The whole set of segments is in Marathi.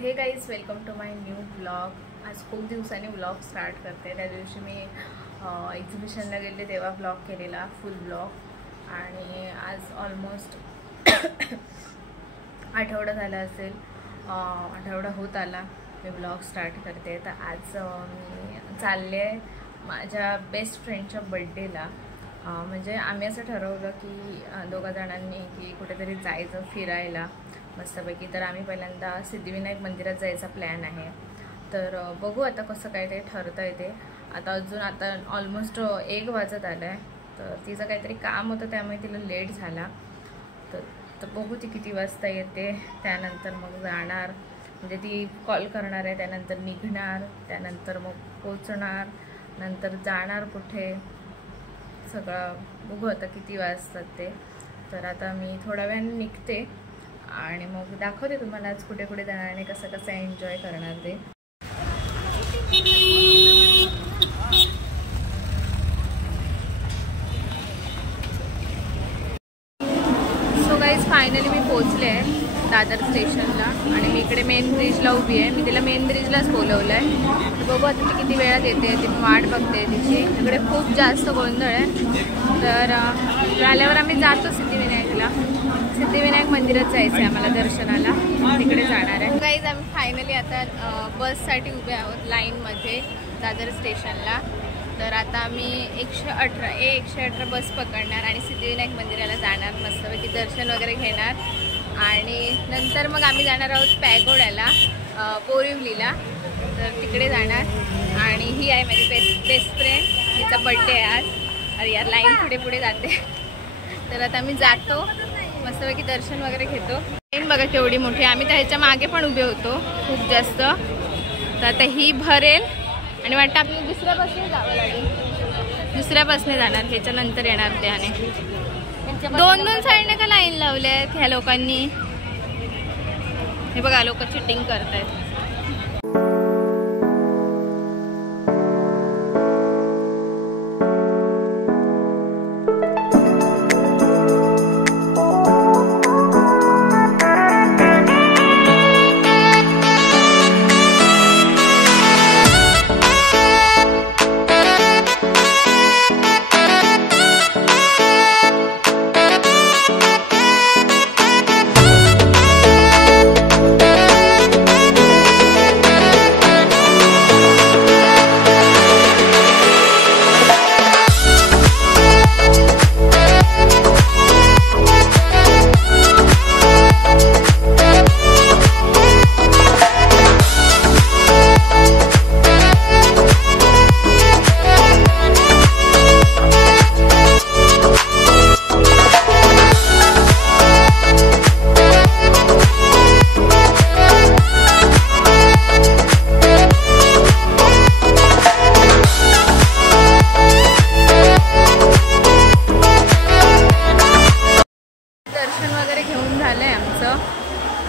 हे guys welcome to my new blog. आज खूप दिवसांनी ब्लॉग स्टार्ट करते। त्या दिवशी मी एक्झिबिशनला गेले तेव्हा ब्लॉग केलेला फुल ब्लॉग, आणि आज ऑलमोस्ट आठवडा झाला असेल, आठवडा होत आला मी ब्लॉग स्टार्ट करते। तर आज मी चालले माझ्या बेस्ट फ्रेंडच्या बड्डेला। म्हणजे आम्ही असं ठरवलं की दोघा जणांनी की कुठेतरी जायचं फिरायला मस्तपैकी। तर आम्ही पहिल्यांदा सिद्धिविनायक मंदिरात जायचा प्लॅन आहे। तर बघू आता कसं काय ते ठरतं आहे ते। आता ऑलमोस्ट 1 वाजत आलं आहे। तर तिचं काहीतरी काम होतं त्यामुळे तिला लेट झाला। तर बघू ती किती वाजता येते, त्यानंतर मग जाणार। म्हणजे ती कॉल करणार आहे, त्यानंतर निघणार, त्यानंतर मग पोचणार, नंतर जाणार कुठे, सगळं बघू आता किती वाजतात ते। तर आता मी थोड्या वेळाने निघते आणि मग दाखवते तुम्हाला आज कुठे कुठे जाणार आणि कसं कसं एन्जॉय करणार ते। सो गाईज फायनली मी पोचले आहे दादर स्टेशनला, आणि मी इकडे मेन ब्रिजला उभी आहे। मी तिला मेन ब्रिजलाच बोलवलं आहे। बघू आता ती किती वेळात येते, ती वाट बघते तिची। इकडे खूप जास्त गोंधळ आहे। तर आल्यावर आम्ही जातो सिद्धिविनायक मंदिरात जायचं आहे आम्हाला दर्शनाला, तिकडे जाणार आहे। गाईज आम्ही फायनली आता बससाठी उभे आहोत लाईनमध्ये दादर स्टेशनला। तर आता आम्ही 118 बस पकडणार आणि सिद्धिविनायक मंदिराला जाणार, मस्तपैकी दर्शन वगैरे घेणार, आणि नंतर मग आम्ही जाणार आहोत पॅगोड्याला, बोरिवलीला। तर तिकडे जाणार। आणि ही आहे माझी बेस्ट फ्रेंड, तिचा बड्डे आहे आज। अरे यार लाईन पुढे जाते। तर आता आम्ही जातो, मस्तपैकी दर्शन वगैरे घेतो। लाईन बघा केवढी मोठी, आम्ही तर ह्याच्या मागे पण उभे होतो खूप जास्त। तर आता ही भरेल आणि वाटतं आपल्याला दुसऱ्या बसने जावं लागेल, दुसऱ्या बसने जाणार, ह्याच्यानंतर येणार त्याने। दोन साईडने का लाईन लावले आहेत ह्या लोकांनी, हे बघा लोक चिटिंग करतायत।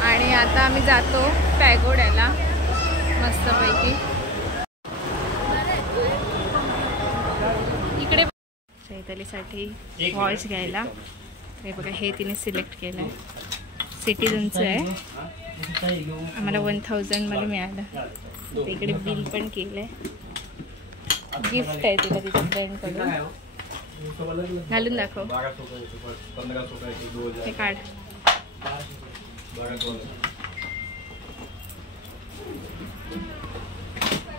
आणि आता आम्ही जातो पॅगोड्याला मस्तपैकी। इकडे चैतालीसाठी वॉच घ्यायला, हे बघा हे तिने सिलेक्ट केलं आहे, सिटीजनचं आहे। आम्हाला 1000 मध्ये मिळालं। इकडे बिल पण केलं आहे, गिफ्ट आहे तिला तिच्या फ्रेंडकडून। घालून दाखव, हे काढ।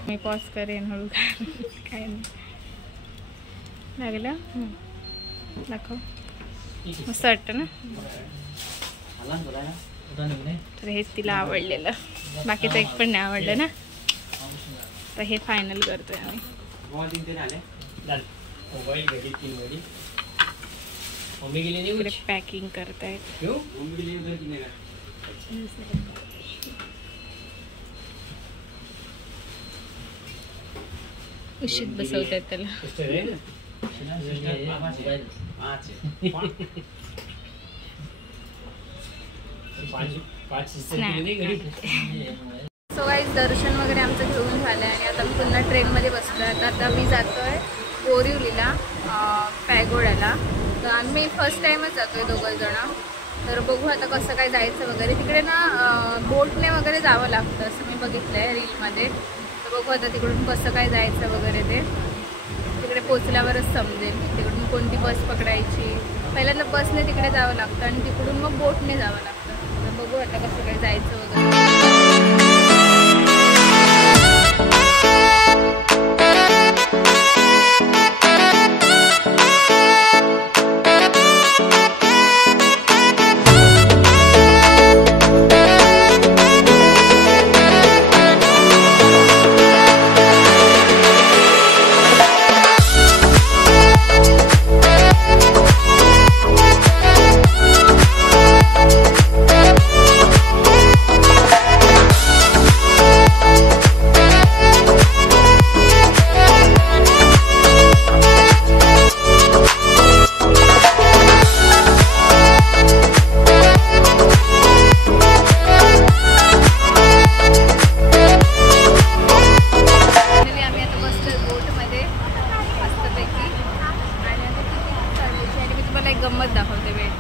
मी पॉज करेन हळू, काय नाही लागलं। दाखव, मस्त वाटतं ना। तर हेच तिला आवडलेलं, बाकीचं एक पण नाही आवडलं ना। तर हे फायनल करतोय आम्ही। पॅकिंग करतायत, उशीत बसवतात त्याला। सो गाईज दर्शन वगैरे आमचं घेऊन झालं आहे आणि आता मी पुन्हा ट्रेनमध्ये बसलो आहे। आता मी जातोय बोरिवलीला पॅगोड्याला। तर आम्ही फर्स्ट टाइमच जातोय दोघं जण। तर बघू आता कसं काय जायचं वगैरे. तिकडे ना बोटने वगैरे जावं लागतं असं मी बघितलं आहे रीलमध्ये. तर बघू आता तिकडून कसं काय जायचं वगैरे ते तिकडे पोचल्यावरच समजेल. तिकडून कोणती बस पकडायची. पहिल्यांदा बसने तिकडे जावं लागतं आणि तिकडून मग बोटने जावं लागतं. तर बघू आता कसं काय जायचं वगैरे. गंमत दाखवते वेळ.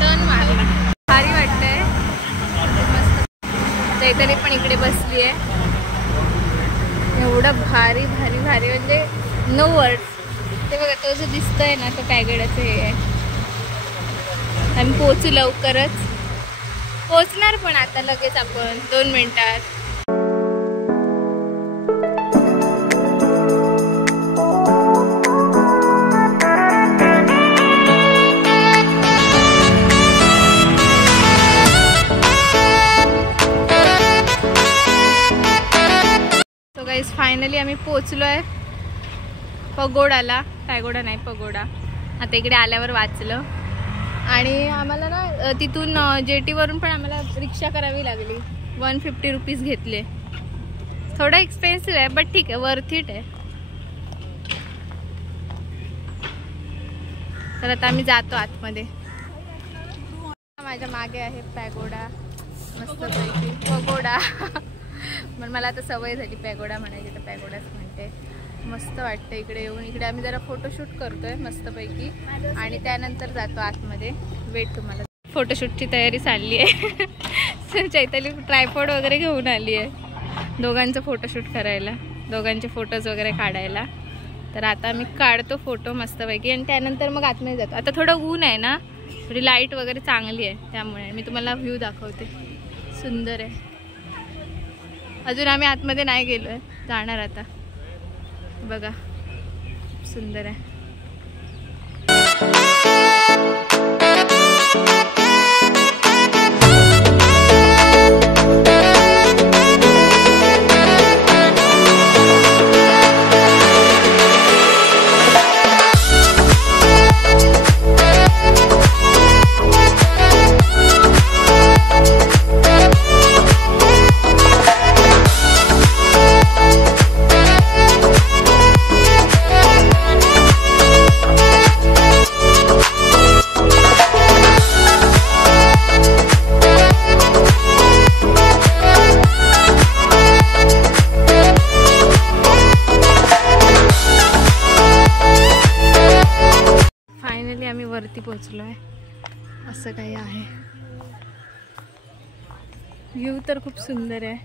टर्न मारला भारी वाटतंय. मस्त चैतन्य पण इकडे बसली आहे. एवढं भारी भारी भारी म्हणजे नो वर्ड्स. ते बघा तो जो दिसतोय ना तो पॅगेडाचं हे आहे. आम्ही पोहोचू लवकरच. पोहोचणार पण आता लगेच आपण 2 मिनिटात. फायनली आम्ही पोचलो आहे पगोडाला. पॅगोडा नाही पगोडा. आता इकडे आल्यावर वाचलं. आणि आम्हाला ना तिथून जेटीवरून पण आम्हाला रिक्षा करावी लागली. 150 रुपीज घेतले. थोडं एक्सपेन्सिव्ह आहे बट ठीक आहे, वर्थ इट आहे. तर आता आम्ही जातो आतमध्ये. माझ्या मागे आहे पॅगोडा मस्तपैकी. पगोडा पण मला आता सवय झाली पॅगोडा म्हणायची तर पॅगोडाच म्हणते. मस्त वाटतं इकडे येऊन. इकडे आम्ही जरा फोटोशूट करतोय मस्तपैकी आणि त्यानंतर जातो आतमध्ये. वेट तुम्हाला फोटोशूटची तयारी चालली आहे. चैताली ट्रायपॉड वगैरे घेऊन आली आहे दोघांचं फोटोशूट करायला, दोघांचे फोटोज वगैरे काढायला. तर आता आम्ही काढतो फोटो मस्तपैकी आणि त्यानंतर मग आतमध्ये जातो. आता थोडं ऊन आहे ना, थोडी लाईट वगैरे चांगली आहे त्यामुळे मी तुम्हाला व्ह्यू दाखवते. सुंदर आहे. अजून आम्ही आतमध्ये नाही गेलो आहे, जाणार आता. बघा सुंदर आहे. वरती पोहोचलो आहे. असं काही आहे. व्ह्यू तर खूप सुंदर आहे,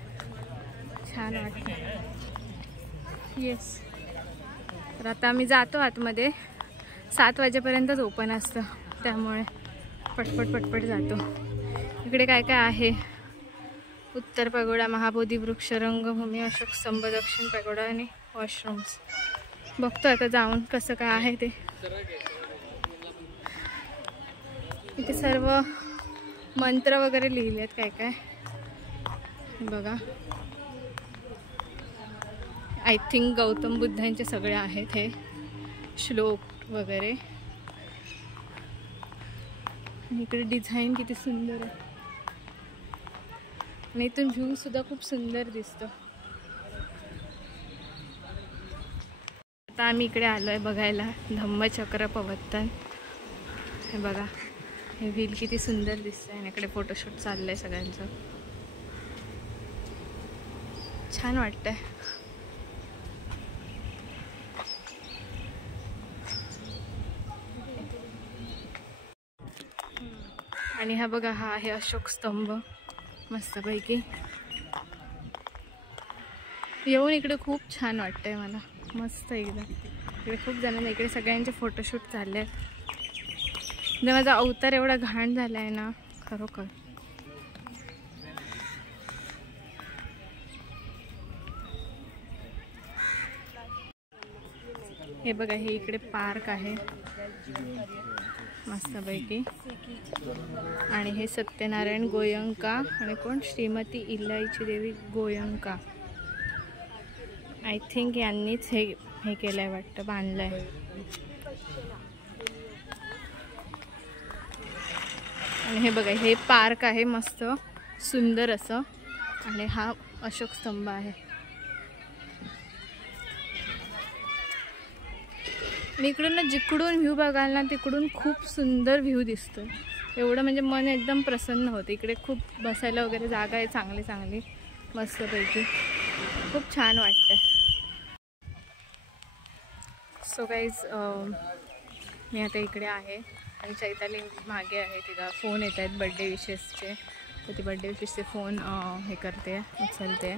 छान वाटतं. येस. तर आता आम्ही जातो आतमध्ये. 7 वाजेपर्यंतच ओपन असतं त्यामुळे पटपट पटपट जातो. इकडे काय काय आहे उत्तर पगोडा, महाबोधी वृक्ष, रंगभूमी, अशोक स्तंभ, दक्षिण पगोडा आणि वॉशरूम्स. बघतो आता जाऊन कसं काय आहे ते. इथे सर्व मंत्र वगैरे लिहिले आहेत काय काय बघा. आय थिंक गौतम बुद्धांचे सगळे आहेत हे श्लोक वगैरे. आणि इकडे डिझाईन किती सुंदर आहे आणि इथून व्ह्यू सुद्धा खूप सुंदर दिसतो. आता आम्ही इकडे आलो आहे बघायला धम्मचक्र प्रवर्तन. हे बघा हे व्हील किती सुंदर दिसतंय आणि इकडे फोटोशूट चाललंय सगळ्यांचं. छान वाटतंय. आणि हा बघा हा आहे अशोक स्तंभ मस्तपैकी. येऊन इकडे खूप छान वाटतंय मला, मस्त एकदम. इकडे खूप जणांना इकडे सगळ्यांचे फोटोशूट चालले आहेत. माझा अवतार एवढा घाण झाला आहे ना खरोखर. हे बघा हे इकडे पार्क आहे मस्तपैकी. आणि हे सत्यनारायण गोयंका आणि कोण श्रीमती इलाईची देवी गोयंका. आय थिंक यांनीच हे केलंय वाटतं, बांधलंय. आणि हे बघा हे पार्क आहे मस्त सुंदर असं. आणि हा अशोक स्तंभ आहे. मी इकडून ना जिकडून व्ह्यू बघाल ना तिकडून खूप सुंदर व्ह्यू दिसतो. एवढं म्हणजे मन एकदम प्रसन्न होतं. इकडे खूप बसायला वगैरे जागा आहे चांगली चांगली मस्तपैकी. खूप छान वाटतंय. सो गाईज मी आता इकडे आहे आणि चैताली मागे आहे. तिला फोन येत आहेत बड्डे विशेसचे. तर ती बड्डे विशेसचे फोन हे करते उचलते.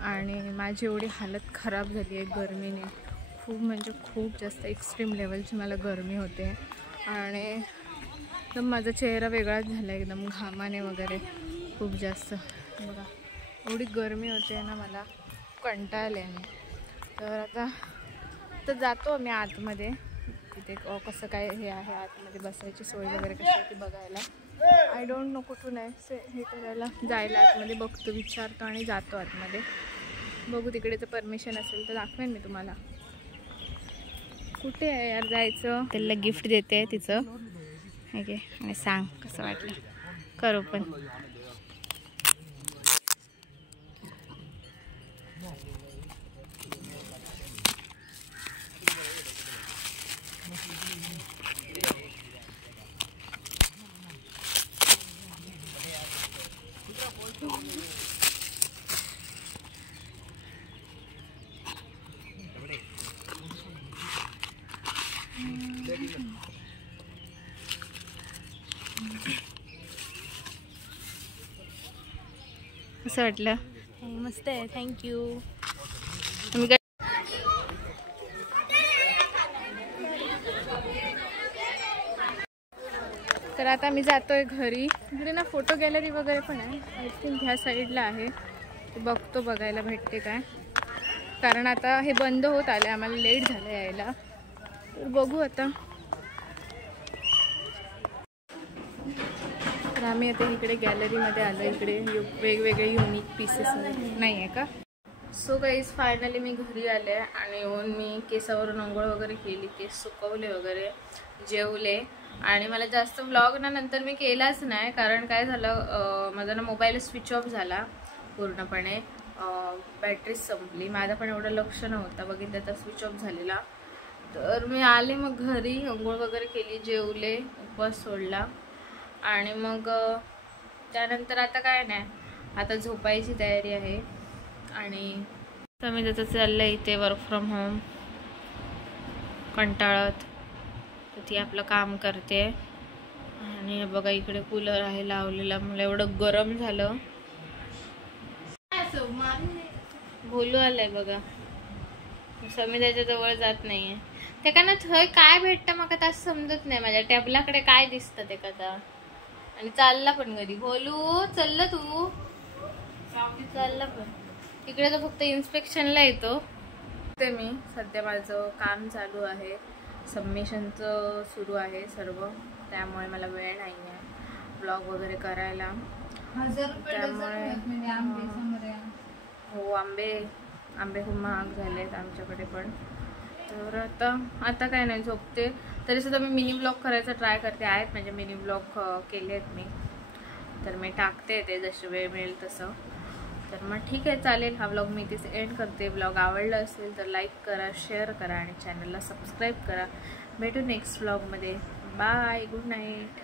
आणि माझी एवढी हालत खराब झाली आहे गरमीने. खूप म्हणजे खूप जास्त एक्स्ट्रीम लेवलची मला गरमी होते. आणि एकदम माझा चेहरा वेगळाच झाला एकदम घामाने वगैरे खूप जास्त. बघा एवढी गरमी होते ना मला कंटाळले मी. तर आता जातो आम्ही आतमध्ये. तिथे कसं काय हे आहे आतमध्ये बसायची सोय वगैरे कशी आहे ती बघायला. आय डोंट नो कुठून आहे हे करायला जायला. आतमध्ये बघतो विचारतो आणि जातो आतमध्ये. बघू तिकडे जर परमिशन असेल तर दाखवेन मी तुम्हाला. कुठे आहे यार जायचं. त्याला गिफ्ट देते तिचं ओके. आणि सांग कसं वाटलं करू पण. कसं वाटलं. मस्त आहे थँक्यू. तर आता मी जातोय घरी. इकडे ना फोटो गॅलरी वगैरे पण आहे. आय थिंक ह्या साईडला आहे. बघतो बघायला भेटते काय. कारण आता हे बंद होत आले आम्हाला लेट झालं यायला. तर बघू आता. तर आम्ही आता इकडे गॅलरीमध्ये आलो. इकडे वेगवेगळे युनिक पीसेस नाही आहे का. सो गाईज फायनली मी घरी आले आणि येऊन मी केसावरून अंघोळ वगैरे केली. केस सुकवले वगैरे जेवले. आणि मला जास्त व्लॉग ना नंतर मी केलाच नाही. कारण काय झालं माझा ना मोबाईल स्विच ऑफ झाला पूर्णपणे. बॅटरीच संपली. माझं पण एवढं लक्ष नव्हतं बघितलं तर स्विच ऑफ झालेला. तर मी आले मग घरी अंघोळ वगैरे केली जेवले उपवास सोडला. आणि मग त्यानंतर आता काय नाही आता झोपायची तयारी आहे. आणि मी त्याचं चाललं इथे वर्क फ्रॉम होम कंटाळत. तर ती आपलं काम करते. आणि बघा इकडे कूलर आहे लावलेला. मला एवढं गरम झालं. बोलू आलंय बघा. मी त्याच्या जवळ जात नाहीये. ते का ना थंय काय भेटतं मग आता समजत नाही. माझ्या टेबलाकडे काय दिसतं ते कदा. आणि चालला पण घरी. बोलू चाललं तू चाललं पण इकडे तर फक्त इन्स्पेक्शनला येतो. ते मी सध्या माझं काम चालू आहे, सबमिशनचं सुरू आहे सर्व, त्यामुळे मला वेळ नाही आहे ब्लॉग वगैरे करायला. 1000 रुपये त्यामुळे हो आंबे खूप महाग झाले आहेत आमच्याकडे पण. तर आता काय नाही, झोपते. तरीसुद्धा मी मिनी ब्लॉग करायचा ट्राय करते. आहेत म्हणजे मिनी ब्लॉग केले आहेत मी, तर मी टाकते ते जशी वेळ मिळेल तसं. तर मग ठीक आहे, चालेल. हा ब्लॉग मी इथेच एंड करते. ब्लॉग आवडला असेल तर लाईक करा, शेअर करा आणि चॅनलला सबस्क्राईब करा. भेटू नेक्स्ट ब्लॉगमध्ये. Bye, good night.